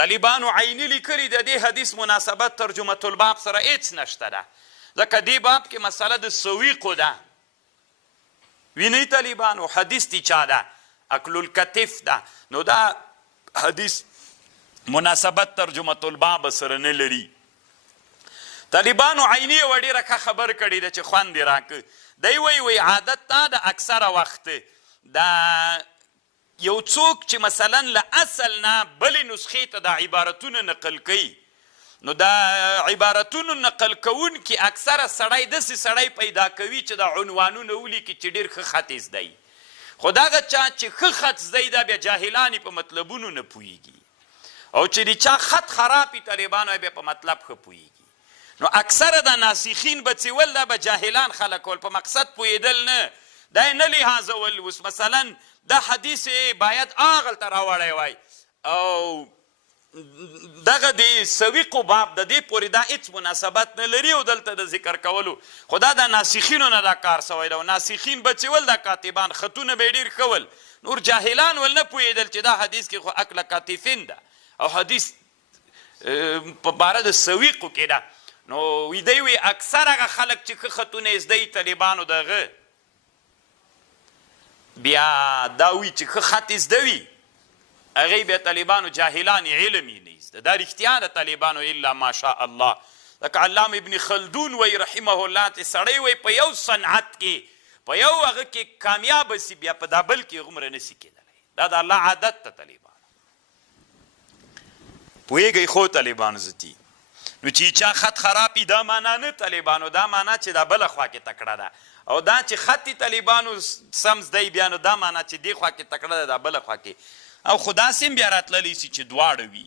طالبانو عیني لیکلي د دې حدیث مناسبت ترجمة الباب سره هیڅ نشته ده ځکه دې باب کې مسله د سویقو ده وینئ طالبانو حدیث دی چا ده اکل الکتف ده نو دا حدیث مناسبت ترجمة الباب سره نه لري طالبانو عیني یوه ډېره ښه خبر کړې ده چې خوند یې راکه دی وی عادت دا د اکثره وخت دا یو څوک چې مثلا له اصل نه بلې نسخې ته دا عبارتونه نقل کوي نو دا عبارتونو نقل کوونکي اکثره سړی داسې سړی پیدا کوي چې دا عنوانونه ولیکي چې ډېر ښه خط یې زده خو دغه چا چې ښه خط زده دا بیا جاهلان په مطلبونو نه پوهېږي او چې د چا خط خراب وي طالبانو بیا په مطلب ښه پوهېږي نو اکثره دا ناسخین به څیول دا به جاهلان خلک ول په مقصد پوهېدل نه دا یې نه لحاظول اوس مثلا دا حدیث باید هغلته راوړی وای او دغه د سویقو باب د دې پورې دا هیڅ مناسبت نه لري او دلته د ذکر کولو خو دا د ناسخینو نه دا کار سوی ده او ناسخین به څیول دا کاتبان خطونه به یې ډېر ښه ول نور جاهلان ول نه پوهېدل چې دا حدیث کې خو اکله کاتفین ده او حدیث په باره د سویقو کې ده نو ویدی وی اکثر هغه خلک چې ښه خطونه یې زده طالبانو دغه بیا دا وی چې ښه خط یې زده وي هغې بیا طالبانو جاهلان علم یې نه زده دا رښتیا ده طالبانو الا ماشاء الله لکه علامه ابن خلدون وی رحمه الله چې سړی وی په یو صنعت کې په یو هغه کې کامیابه سي بیا په دا بل کې هغومره نسي کېدلی دا د الله عادت ته طالبانو پوهېږئ خو طالبانو زتي نو چې چا خط خراب وي دا معنا نه طالبانو دا معنا چې دا بله خوا کې تکړه ده او دا چې خط طالبانو سم زده بیا نو دا معنا چې دې خوا کې تکړه ده دا بله خوا کې او خو داسې هم بیا راتللی سي چې دواړه وي